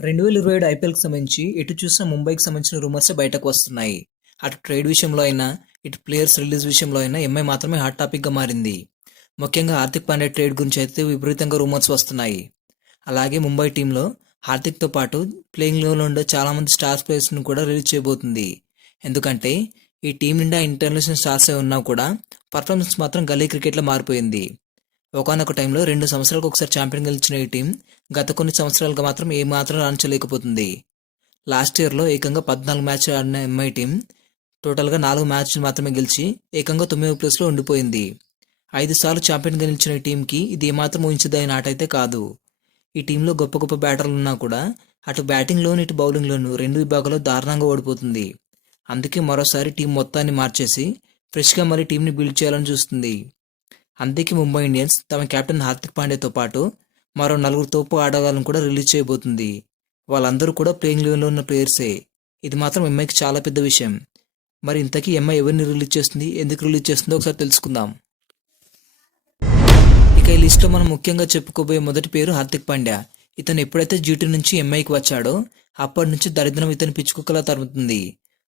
2027 ఐపీఎల్కి సంబంధించి ఎటు చూసినా ముంబైకి సంబంధించిన రూమర్స్ బయటకు వస్తున్నాయి. అటు ట్రేడ్ విషయంలో అయినా, ఇటు ప్లేయర్స్ రిలీజ్ విషయంలో అయినా ఎంఐ మాత్రమే హాట్ టాపిక్గా మారింది. ముఖ్యంగా హార్దిక్ పాండ్యా ట్రేడ్ గురించి అయితే విపరీతంగా రూమర్స్ వస్తున్నాయి. అలాగే ముంబై టీంలో హార్దిక్తో పాటు ప్లేయింగ్ లెవెల్లో ఉండే చాలామంది స్టార్ ప్లేయర్స్ను కూడా రిలీజ్ చేయబోతుంది. ఎందుకంటే ఈ టీం నిండా ఇంటర్నేషనల్ స్టార్సే ఉన్నా కూడా పర్ఫార్మెన్స్ మాత్రం గల్లీ క్రికెట్లో మారిపోయింది. ఒకానొక టైంలో 2 సంవత్సరాలకు ఒకసారి ఛాంపియన్ గెలిచిన ఈ టీం గత కొన్ని సంవత్సరాలుగా మాత్రం ఏమాత్రం రాణించలేకపోతుంది. లాస్ట్ ఇయర్లో ఏకంగా 14 మ్యాచ్లు ఆడిన ఎంఐ టీం టోటల్గా 4 మ్యాచ్లు మాత్రమే గెలిచి ఏకంగా 9వ ప్లేస్లో ఉండిపోయింది. 5 సార్లు ఛాంపియన్ గెలిచిన ఈ టీంకి ఇది ఏమాత్రం ఊహించదగిన ఆట అయితే కాదు. ఈ టీంలో గొప్ప గొప్ప బ్యాటర్లు ఉన్నా కూడా అటు బ్యాటింగ్లోను ఇటు బౌలింగ్లోను 2 విభాగాల్లో దారుణంగా ఓడిపోతుంది. అందుకే మరోసారి టీం మొత్తాన్ని మార్చేసి ఫ్రెష్గా మరీ టీంని బిల్డ్ చేయాలని చూస్తుంది. అందుకే ముంబై ఇండియన్స్ తమ కెప్టెన్ హార్దిక్ పాండ్యాతో పాటు మరో 4 తోపు ఆటగాళ్ళను కూడా రిలీజ్ చేయబోతుంది. వాళ్ళందరూ కూడా ప్లేయింగ్ లెవెల్లో ఉన్న ప్లేయర్సే. ఇది మాత్రం ఎంఐకి చాలా పెద్ద విషయం. మరి ఇంతకీ ఎంఐ ఎవరిని రిలీజ్ చేస్తుంది, ఎందుకు రిలీజ్ చేస్తుందో ఒకసారి తెలుసుకుందాం. ఇక ఈ లిస్ట్లో మనం ముఖ్యంగా చెప్పుకోబోయే మొదటి పేరు హార్దిక్ పాండ్యా. ఇతను ఎప్పుడైతే జీటీ నుంచి ఎంఐకి వచ్చాడో అప్పటి నుంచి దరిద్రం ఇతను పిచ్చుకుక్కలా తరుగుతుంది.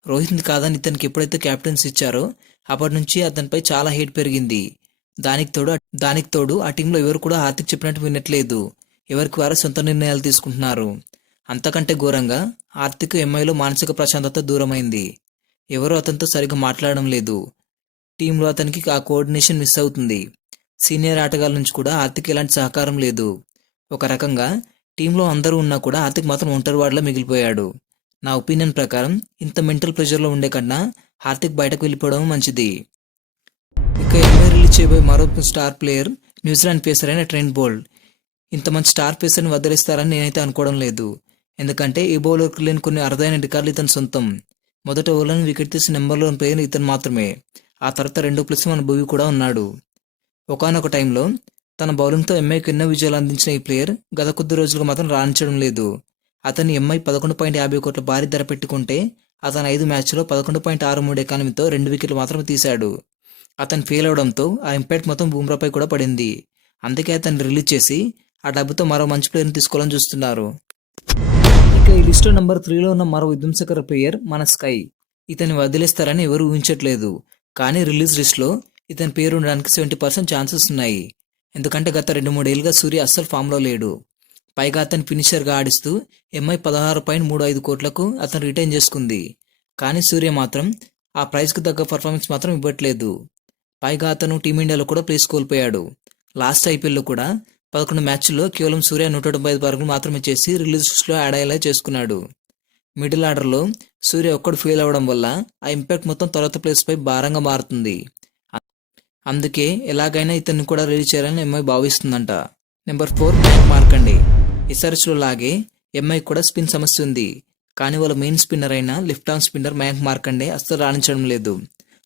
రోహిత్ కాదని ఇతనికి ఎప్పుడైతే క్యాప్టెన్స్ ఇచ్చారో అప్పటి నుంచి అతనిపై చాలా హేట్ పెరిగింది. దానికి తోడు ఆ టీంలో ఎవరు కూడా హార్దిక్ చెప్పినట్టు వినట్లేదు. ఎవరికి వారు సొంత నిర్ణయాలు తీసుకుంటున్నారు. అంతకంటే ఘోరంగా హార్దిక్ ఎంఐలో మానసిక ప్రశాంతత దూరమైంది. ఎవరు అతనితో సరిగ్గా మాట్లాడడం లేదు. టీంలో అతనికి ఆ కోఆర్డినేషన్ మిస్ అవుతుంది. సీనియర్ ఆటగాళ్ళ నుంచి కూడా హార్దిక్ ఎలాంటి సహకారం లేదు. ఒక రకంగా టీంలో అందరూ ఉన్నా కూడా హార్దిక్ మాత్రం ఒంటరివాడిలా మిగిలిపోయాడు. నా ఒపీనియన్ ప్రకారం ఇంత మెంటల్ ప్రెషర్లో ఉండే కన్నా హార్దిక్ బయటకు వెళ్ళిపోవడం మంచిది. ఇక ఎంఐ రిలీజ్ చేయబోయే మరో స్టార్ ప్లేయర్ న్యూజిలాండ్ పేసర్ అయిన ట్రెంట్ బోల్ట్. ఇంత మంచి స్టార్ పేసర్ని వదిలేస్తారని నేనైతే అనుకోవడం లేదు. ఎందుకంటే ఈ బౌలర్కి లేని కొన్ని అరుదైన రికార్డులు ఇతని సొంతం. మొదట ఓవర్లను వికెట్ తీసిన నెంబర్ 1 ప్లేయర్ ఇతను మాత్రమే. ఆ తర్వాత 2 ప్లేస్ మన భూవి కూడా ఉన్నాడు. ఒకానొక టైంలో తన బౌలింగ్తో ఎంఐకి ఎన్నో విజయాలు అందించిన ఈ ప్లేయర్ గత కొద్ది రోజులుగా మాత్రం రాణించడం లేదు. అతన్ని ఎంఐ 11.50 కోట్ల భారీ ధర పెట్టుకుంటే అతను 5 మ్యాచ్లో 11.63 ఎకానమీతో 2 వికెట్లు మాత్రమే తీశాడు. అతను ఫెయిల్ అవడంతో ఆ ఇంపాక్ట్ మొత్తం బుమ్రాపై కూడా పడింది. అందుకే అతన్ని రిలీజ్ చేసి ఆ డబ్బుతో మరో మంచి ప్లేయర్ని తీసుకోవాలని చూస్తున్నారు. ఇక ఈ లిస్ట్లో నెంబర్ 3లో ఉన్న మరో విధ్వంసకర ప్లేయర్ మన స్కై. ఇతన్ని వదిలేస్తారని ఎవరు ఊహించట్లేదు. కానీ రిలీజ్ లిస్ట్లో ఇతని పేరు ఉండడానికి 70% ఛాన్సెస్ ఉన్నాయి. ఎందుకంటే గత 2-3 ఏళ్ళుగా సూర్య అస్సలు ఫామ్లో లేడు. పైగా అతను ఫినిషర్గా ఆడిస్తూ ఎంఐ 16.35 కోట్లకు అతను రిటైన్ చేసుకుంది. కానీ సూర్య మాత్రం ఆ ప్రైస్కు తగ్గ పర్ఫార్మెన్స్ మాత్రం ఇవ్వట్లేదు. పైగా అతను టీమిండియాలో కూడా ప్లేస్ కోల్పోయాడు. లాస్ట్ ఐపీఎల్లో కూడా 11 మ్యాచ్ల్లో కేవలం సూర్య 175 పరుగులు మాత్రమే చేసి రిలీజ్ లిస్ట్లో యాడ్ అయ్యేలా చేసుకున్నాడు. మిడిల్ ఆర్డర్లో సూర్య ఒక్కడు ఫెయిల్ అవ్వడం వల్ల ఆ ఇంపాక్ట్ మొత్తం తర్వాత ప్లేస్పై భారంగా మారుతుంది. అందుకే ఎలాగైనా ఇతన్ని కూడా రిలీజ్ చేయాలని ఎంఐ భావిస్తుందంట. నెంబర్ 4 మయాంక్ మార్కండే. ఎస్ఆర్హెచ్లో లాగే ఎంఐ కూడా స్పిన్ సమస్య ఉంది. కానీ వాళ్ళ మెయిన్ స్పిన్నర్ అయిన left arm spinner Mayank Markande అస్సలు రాణించడం లేదు.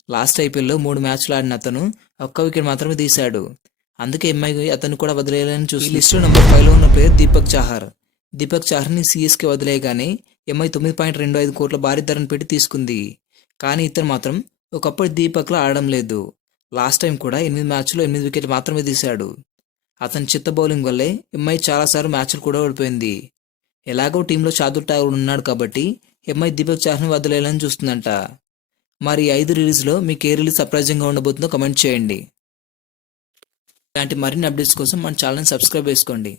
లాస్ట్ ఐపీఎల్లో 3 మ్యాచ్లు ఆడిన అతను 1 వికెట్ మాత్రమే తీశాడు. అందుకే ఎంఐ అతను కూడా వదిలేయాలని చూసి లిస్టులో నెంబర్ 5లో ఉన్న ప్లేయర్ దీపక్ చాహర్. దీపక్ చాహర్ని సిఎస్కే వదిలేయగానే ఎంఐ 9.25 కోట్ల భారీ ధరను పెట్టి తీసుకుంది. కానీ ఇతను మాత్రం ఒకప్పుడు దీపక్లో ఆడడం లేదు. లాస్ట్ టైం కూడా 8 మ్యాచ్లో 8 వికెట్లు మాత్రమే తీశాడు. అతని చిత్త బౌలింగ్ వల్లే ఎంఐ చాలాసార్లు మ్యాచ్లు కూడా ఓడిపోయింది. ఎలాగో టీంలో శార్దుల్ ఠాకూర్ ఉన్నాడు కాబట్టి ఎంఐ దీపక్ చాహర్ని వదిలేయాలని చూస్తుందంట. మరి 5 రిలీజ్లో మీకు ఏ రిలీజ్ సర్ప్రైజింగ్గా ఉండబోతుందో కమెంట్ చేయండి. ఇలాంటి మరిన్ని అప్డేట్స్ కోసం మన ఛానల్ని సబ్స్క్రైబ్ చేసుకోండి.